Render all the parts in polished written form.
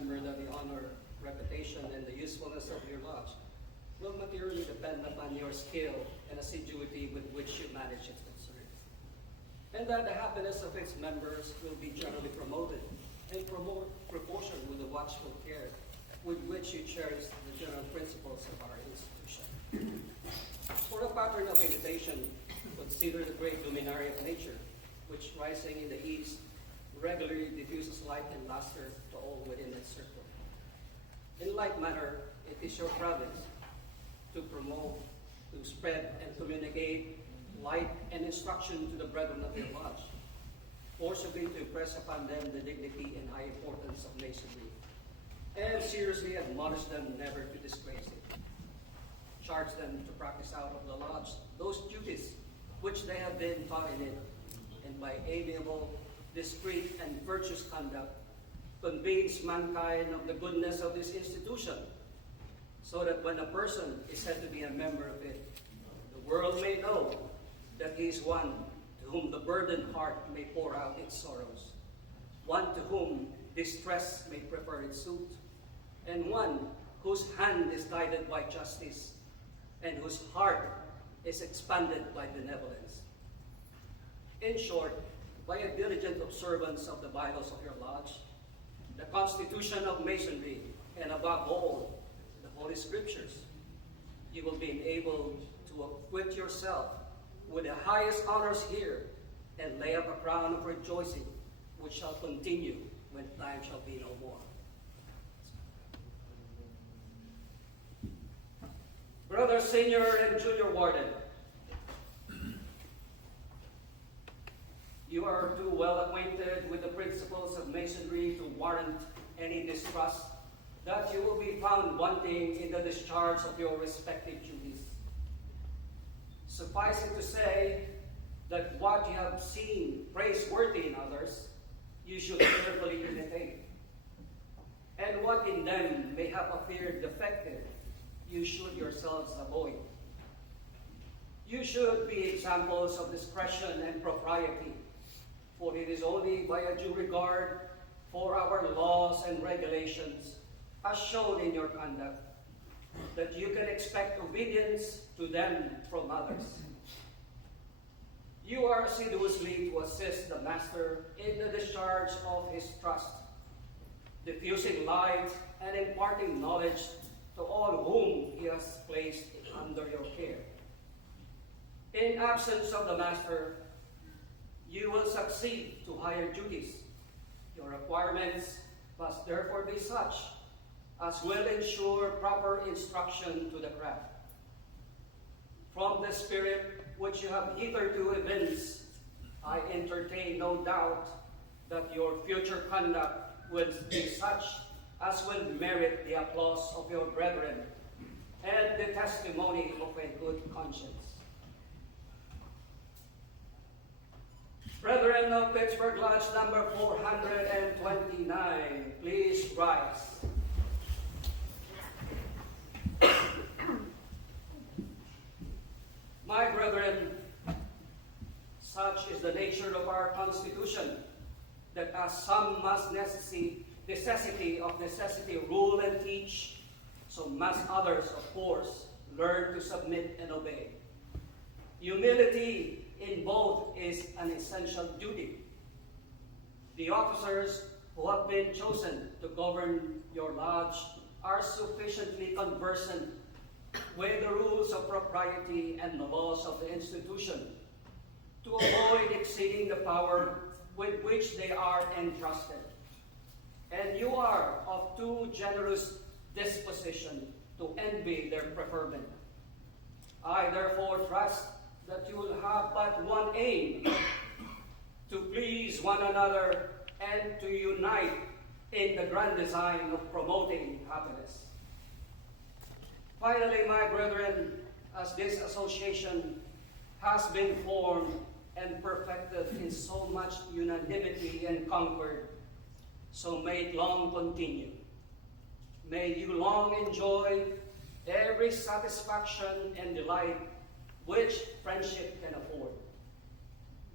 member that the honor, reputation, and the usefulness of your lodge will materially depend upon your skill and assiduity with which you manage its concerns, and that the happiness of its members will be generally promoted in proportion with the watchful care with which you cherish the general principles of our institution. For a pattern of imitation, consider the great luminary of nature, which rising in the east regularly diffuses light and luster to all within its circle. In like manner, it is your province to promote, to spread, and communicate light and instruction to the brethren of your lodge, forcibly to impress upon them the dignity and high importance of masonry, and seriously admonish them never to disgrace it. Charge them to practice out of the lodge those duties which they have been taught in it, and by amiable, discreet, and virtuous conduct, convince mankind of the goodness of this institution, so that when a person is said to be a member of it, the world may know that he is one to whom the burdened heart may pour out its sorrows, one to whom distress may prefer its suit, and one whose hand is guided by justice, and whose heart is expanded by benevolence. In short, by a diligent observance of the vitals of your lodge, the constitution of masonry, and above all, the Holy Scriptures, you will be able to acquit yourself with the highest honors here and lay up a crown of rejoicing, which shall continue when time shall be no more. Brother Senior and Junior Warden, you are too well acquainted with the principles of masonry to warrant any distrust that you will be found wanting in the discharge of your respective duties. Suffice it to say that what you have seen praiseworthy in others, you should carefully imitate. And what in them may have appeared defective, you should yourselves avoid. You should be examples of discretion and propriety, for it is only by a due regard for our laws and regulations, as shown in your conduct, that you can expect obedience to them from others. You are assiduously to assist the Master in the discharge of his trust, diffusing light and imparting knowledge to all whom he has placed under your care. In absence of the Master, you will succeed to higher duties. Your requirements must therefore be such as will ensure proper instruction to the craft. From the spirit which you have hitherto evinced, I entertain no doubt that your future conduct will be such as will merit the applause of your brethren and the testimony of a good conscience. Brethren of Pittsburgh Lodge number 429, please rise. My brethren, such is the nature of our Constitution, that as some must necessity rule and teach, so must others, of course, learn to submit and obey. Humility in both is an essential duty. The officers who have been chosen to govern your lodge are sufficiently conversant with the rules of propriety and the laws of the institution to avoid exceeding the power with which they are entrusted. And you are of too generous disposition to envy their preferment. I therefore trust that you will have but one aim, to please one another and to unite in the grand design of promoting happiness. Finally, my brethren, as this association has been formed and perfected in so much unanimity and concord, so may it long continue. May you long enjoy every satisfaction and delight which friendship can afford.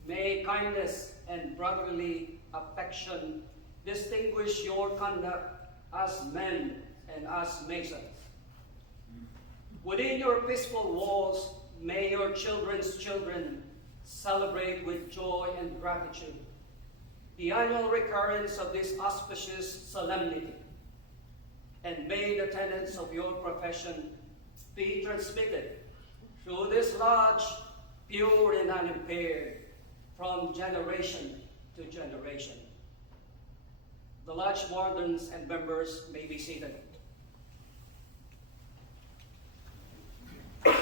May kindness and brotherly affection distinguish your conduct as men and as Masons. Within your peaceful walls, may your children's children celebrate with joy and gratitude the annual recurrence of this auspicious solemnity. And may the tenets of your profession be transmitted through this lodge, pure and unimpaired, from generation to generation. The lodge wardens and members may be seated. Okay,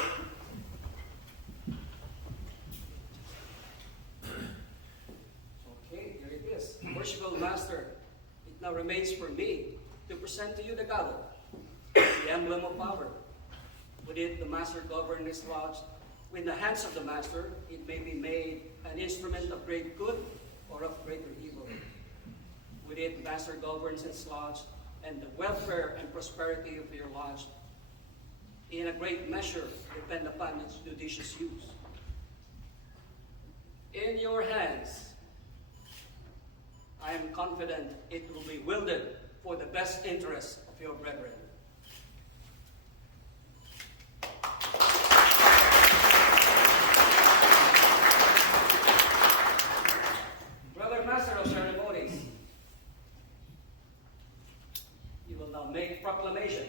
here it is. Worshipful Master, it now remains for me to present to you the gavel, the emblem of power. With it, the Master governs this lodge. With the hands of the Master, it may be made an instrument of great good or of greater evil. With it, the Master governs its lodge, and the welfare and prosperity of your lodge, in a great measure, depend upon its judicious use. In your hands, I am confident it will be wielded for the best interests of your brethren. Brother Master of Ceremonies, you will now make proclamation.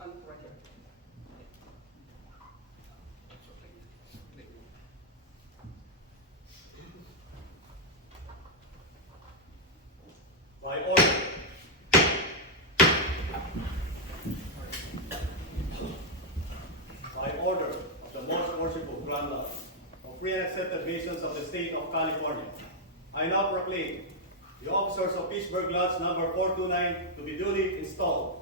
Right here. By order. By order of the Most Worshipful Grand Lodge of Free and Accepted Masons of the State of California, I now proclaim the officers of Pittsburgh Lodge number 429 to be duly installed.